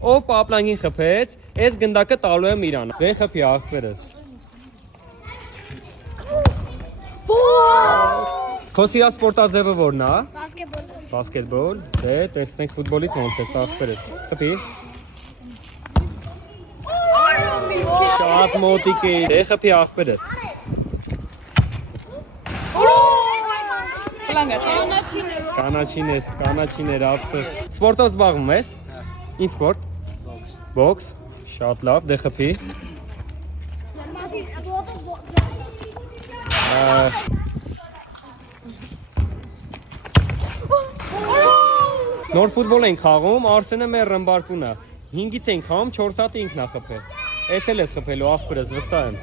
Ով պապլանգին խփեց, այս գնդակը տալու եմ իրան։ Դե խփի աղբերս։ Քո սիրած սպորտաձևը որն է։ Բասկետբոլ։ Դե տեսնենք ֆուտբոլից ոնց է աղբերս։ Խփի։ Շատ մոտիկ է։ Դե խփի աղբերս։ Կանաչիներ, ափսոս։ Սպորտով զբաղվում ես։ Ինչ սպորտ։ Բոքս։ Շատ լավ, դե խփի։ Նոր ֆուտբոլ ենք խաղում, Արսենը մեր ռմբարկուն է։ 5-ից ենք խաղում, 4 հատ ինքն է խփել։ Էս էլ ես խփելու աղբերս, վստահ եմ։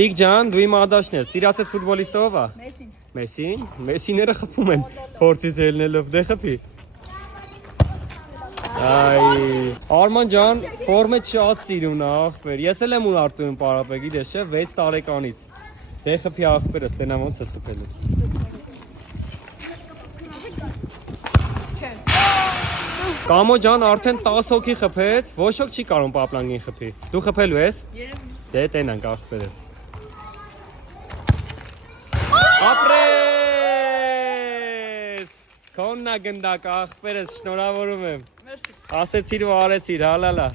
Տիկ ջան, դու իմ ադաշն ես, սիրացդ ֆուտբոլիստը ով է։ Մեսին։ Մեսիները խփում են, փորձից ելնելով, դե խփի։ Արման ջան, ֆորմը շատ սիրուն է աղբեր, ես էլ եմ ուրարտում պարապեկ, իդես չէ, 6 տարեկանից։ Դե խփի աղբերս, տենա ոնց ես խփելու։ Կամո ջան արդեն 10 հոգի խփեց, ոչ ոք չի կարող պապլանգին խփի։ Դու խփելու ես։ Դե տենանք աղբերս։ Ապրես։ Քոննա գնդակ աղբերս, շնորհավորում եմ։ Ասեցիր ու արեցիր, հալալա։